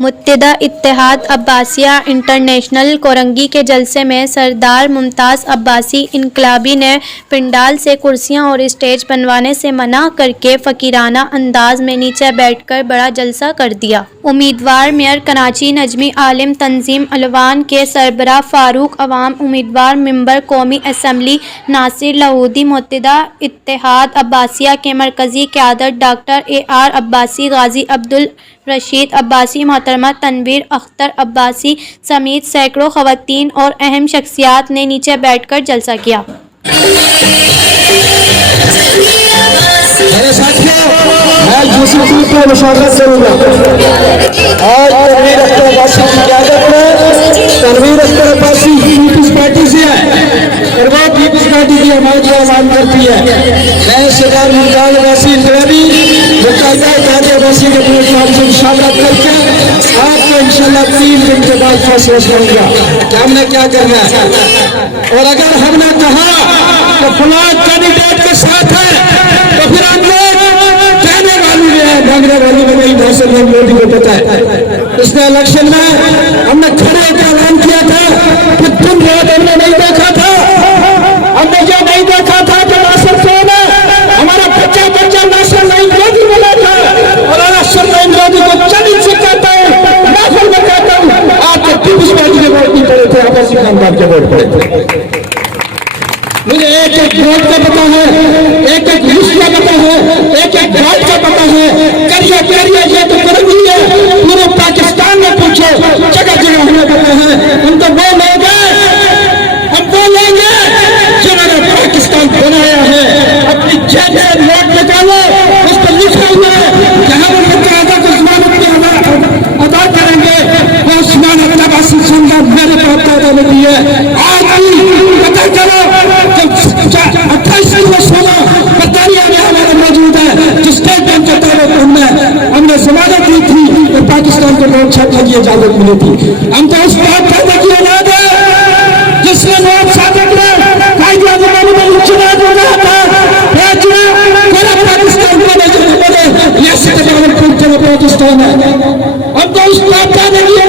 متحدہ اتحاد عباسیہ انٹرنیشنل کورنگی کے جلسے میں سردار ممتاز عباسی انقلابی نے پنڈال سے کرسیاں اور اسٹیج بنوانے سے منع کر کے فقیرانہ انداز میں نیچے بیٹھ کر بڑا جلسہ کر دیا۔ امیدوار میئر کراچی نجمی عالم تنظیم الوان کے سربراہ فاروق عوام، امیدوار ممبر قومی اسمبلی ناصر لاہوردی، متحدہ اتحاد عباسیہ کے مرکزی قیادت ڈاکٹر AR عباسی، غازی عبدالرشید عباسی، محترمہ تنویر اختر عباسی سمیت سینکڑوں خواتین اور اہم شخصیات نے نیچے بیٹھ کر جلسہ کیا۔ میرے ساتھیوں، میں جس چیز کو مشاورت کروں گا، آج تنویر اختر عباسی کی قیادت میں تنویر اختر عباسی پیپلز پارٹی سے ہے اور وہ پیپلز پارٹی کی حمایت کا اعلان کرتی ہے۔ میں سردار ممتاز عباسی انقلابی متحدہ اتحاد عباسی کے پلیٹفارم سے مشاورت کر کے آپ کو انشاءاللہ 3 دن کے بعد فیصلہ سناؤں گا کہ ہم نے کیا کرنا ہے۔ اور اگر ہم نے کہا کہ فلاں کینڈیڈیٹ کے ساتھ ہے تو پھر ہم لوگ کہنے والی ہے، مانگنے والی میں نہیں، محسن مودی کو پتا ہے۔ اس نے الیکشن میں ہم نے کھڑے ہو کے اعلان کیا تھا کہ تم لوگ ہم نے نہیں دیکھا تھا، ہم نے جو نہیں دیکھا تھا کہ ناصر کون ہے، ہمارا بچہ ناصر نہیں مودی بنا تھا، اور ناصر نہیں مودی کو چیلنج سے کہتا ہوں، محفل میں کہتا ہوں، آپ کے پیپلز پارٹی کے ووٹ نہیں پڑے تھے، عباسی خاندان کے ووٹ پڑے تھے۔ مجھے ایک ایک ووٹ کا پتا ہے، ایک ایک لسٹ کا پتا ہے، ایک ایک ووٹ کا پتا ہے۔ کریے یہ تو کرنگی ہے، پورے پاکستان میں پوچھو، جگہ جگہ ہمیں پتا ہے، ان کو وہ لوگ ہیں، ہم وہ لیں گے جنہوں نے پاکستان بنایا ہے۔ اپنی جیب سے ووٹ نکالو، اس پر لکھا ہوا ہے کہ ہم ان کے قیادت کو ضمانت کی ادا کریں گے، وہ عثمان عباسی خاندان میرے پاس پیدا نہیں ہے۔ آج بھی پتہ کرو 28 و 16 برطانیہ میں ہمارا موجود ہے، جس کے دن کے تعلق ہم نے ضمانت دی تھی کہ پاکستان کو نوٹ چھاپنے کی اجازت ملی تھی۔ ہم تو اس بات پیدا کی اولاد ہے جس نے نوٹ صادق نے قائد اعظم میں چناب کہا تھا، میرا پاکستان کو نہیں بولے ریاست پاکستان ہے۔ ہم تو اس بات پیدا کی